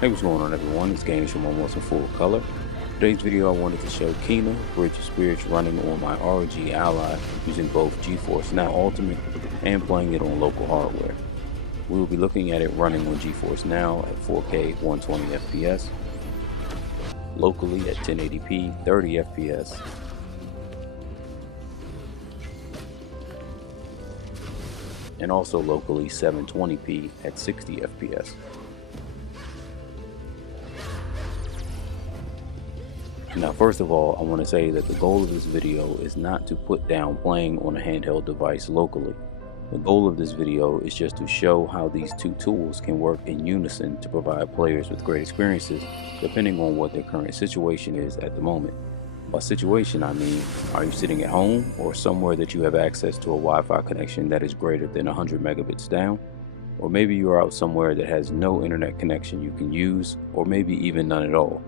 Hey, what's going on everyone? It's Games from Almost in Full Color. Today's video I wanted to show Kina, Bridge of Spirits running on my ROG Ally using both GeForce Now Ultimate and playing it on local hardware. We will be looking at it running on GeForce Now at 4K 120 FPS, locally at 1080p 30 FPS, and also locally 720p at 60 FPS. Now, first of all, I want to say that the goal of this video is not to put down playing on a handheld device locally. The goal of this video is just to show how these two tools can work in unison to provide players with great experiences depending on what their current situation is at the moment. By situation, I mean, are you sitting at home or somewhere that you have access to a Wi-Fi connection that is greater than 100 megabits down? Or maybe you're out somewhere that has no internet connection you can use, or maybe even none at all.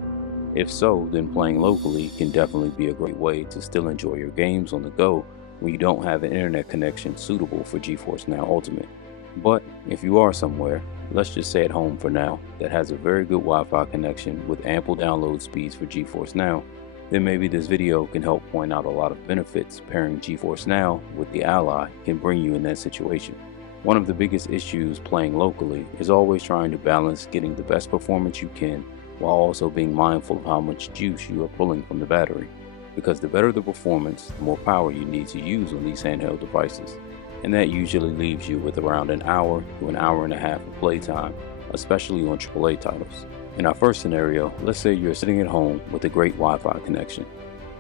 If so, then playing locally can definitely be a great way to still enjoy your games on the go when you don't have an internet connection suitable for GeForce Now Ultimate. But if you are somewhere, let's just say at home for now, that has a very good Wi-Fi connection with ample download speeds for GeForce Now, then maybe this video can help point out a lot of benefits pairing GeForce Now with the Ally can bring you in that situation. One of the biggest issues playing locally is always trying to balance getting the best performance you can while also being mindful of how much juice you are pulling from the battery, because the better the performance, the more power you need to use on these handheld devices, and that usually leaves you with around an hour to an hour and a half of playtime, especially on AAA titles. In our first scenario, let's say you're sitting at home with a great Wi-Fi connection.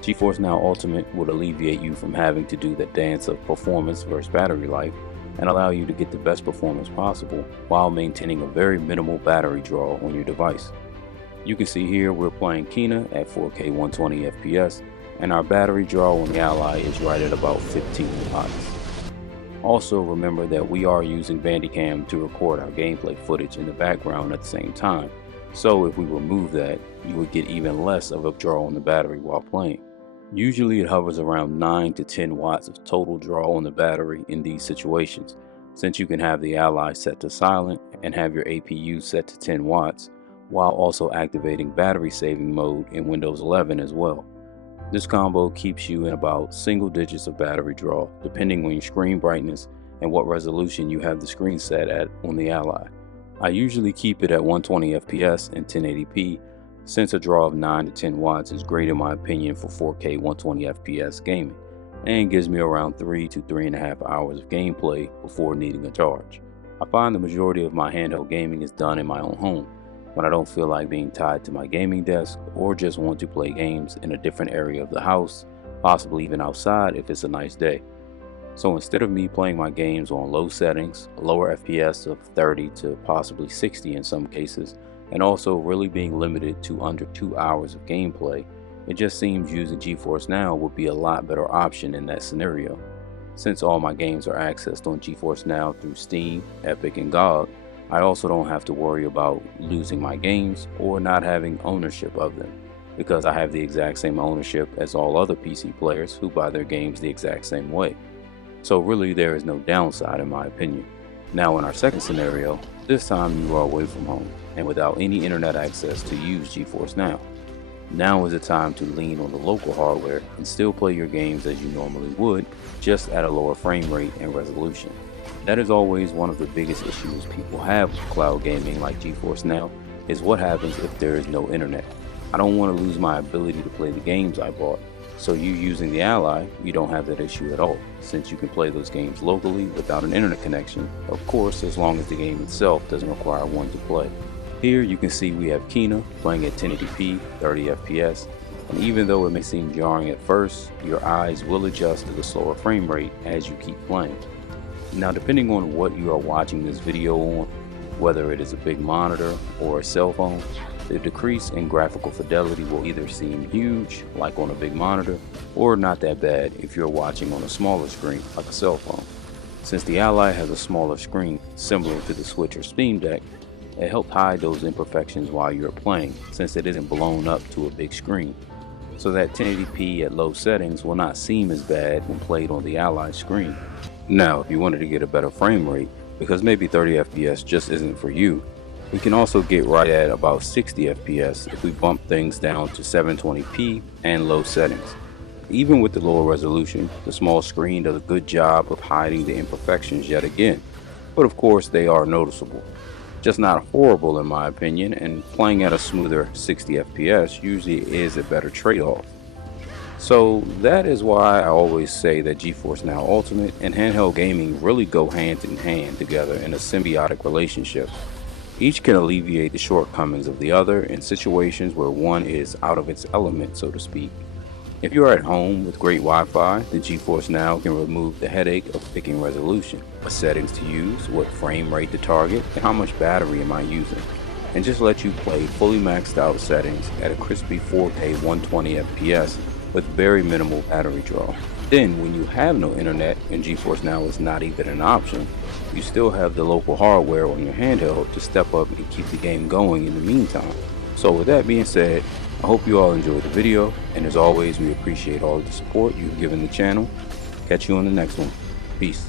GeForce Now Ultimate would alleviate you from having to do the dance of performance versus battery life and allow you to get the best performance possible while maintaining a very minimal battery draw on your device. You can see here we're playing Kina at 4K 120 FPS, and our battery draw on the Ally is right at about 15 watts. Also remember that we are using Bandicam to record our gameplay footage in the background at the same time, so if we remove that, you would get even less of a draw on the battery while playing. Usually it hovers around 9 to 10 watts of total draw on the battery in these situations, since you can have the Ally set to silent and have your APU set to 10 watts, while also activating battery saving mode in Windows 11 as well. This combo keeps you in about single digits of battery draw depending on your screen brightness and what resolution you have the screen set at on the Ally. I usually keep it at 120 FPS and 1080p since a draw of 9 to 10 watts is great in my opinion for 4K 120 FPS gaming and gives me around 3 to 3.5 hours of gameplay before needing a charge. I find the majority of my handheld gaming is done in my own home, when I don't feel like being tied to my gaming desk or just want to play games in a different area of the house, possibly even outside if it's a nice day. So instead of me playing my games on low settings, a lower FPS of 30 to possibly 60 in some cases, and also really being limited to under 2 hours of gameplay, it just seems using GeForce Now would be a lot better option in that scenario. Since all my games are accessed on GeForce Now through Steam, Epic, and GOG, I also don't have to worry about losing my games or not having ownership of them, because I have the exact same ownership as all other PC players who buy their games the exact same way. So really there is no downside in my opinion. Now in our second scenario, this time you are away from home and without any internet access to use GeForce Now. Now is the time to lean on the local hardware and still play your games as you normally would, just at a lower frame rate and resolution. That is always one of the biggest issues people have with cloud gaming like GeForce Now, is what happens if there is no internet. I don't want to lose my ability to play the games I bought, so you using the Ally, you don't have that issue at all, since you can play those games locally without an internet connection, of course as long as the game itself doesn't require one to play. Here you can see we have Kina playing at 1080p 30 FPS, and even though it may seem jarring at first, your eyes will adjust to the slower frame rate as you keep playing. Now depending on what you are watching this video on, whether it is a big monitor or a cell phone, the decrease in graphical fidelity will either seem huge, like on a big monitor, or not that bad if you're watching on a smaller screen, like a cell phone. Since the Ally has a smaller screen, similar to the Switch or Steam Deck, it helps hide those imperfections while you're playing, since it isn't blown up to a big screen. So that 1080p at low settings will not seem as bad when played on the Ally screen. Now, if you wanted to get a better frame rate, because maybe 30 FPS just isn't for you, We can also get right at about 60 FPS if we bump things down to 720p and low settings. Even with the lower resolution, the small screen does a good job of hiding the imperfections yet again, but of course they are noticeable. Just not horrible in my opinion, and playing at a smoother 60 FPS usually is a better trade-off. So that is why I always say that GeForce Now Ultimate and handheld gaming really go hand in hand together in a symbiotic relationship. Each can alleviate the shortcomings of the other in situations where one is out of its element, so to speak. If you're at home with great Wi-Fi, the GeForce Now can remove the headache of picking resolution, what settings to use, what frame rate to target, and how much battery am I using, and just let you play fully maxed out settings at a crispy 4K 120 FPS with very minimal battery draw. Then, when you have no internet and GeForce Now is not even an option, you still have the local hardware on your handheld to step up and keep the game going in the meantime. So with that being said, I hope you all enjoyed the video, and as always, we appreciate all of the support you've given the channel. Catch you on the next one. Peace.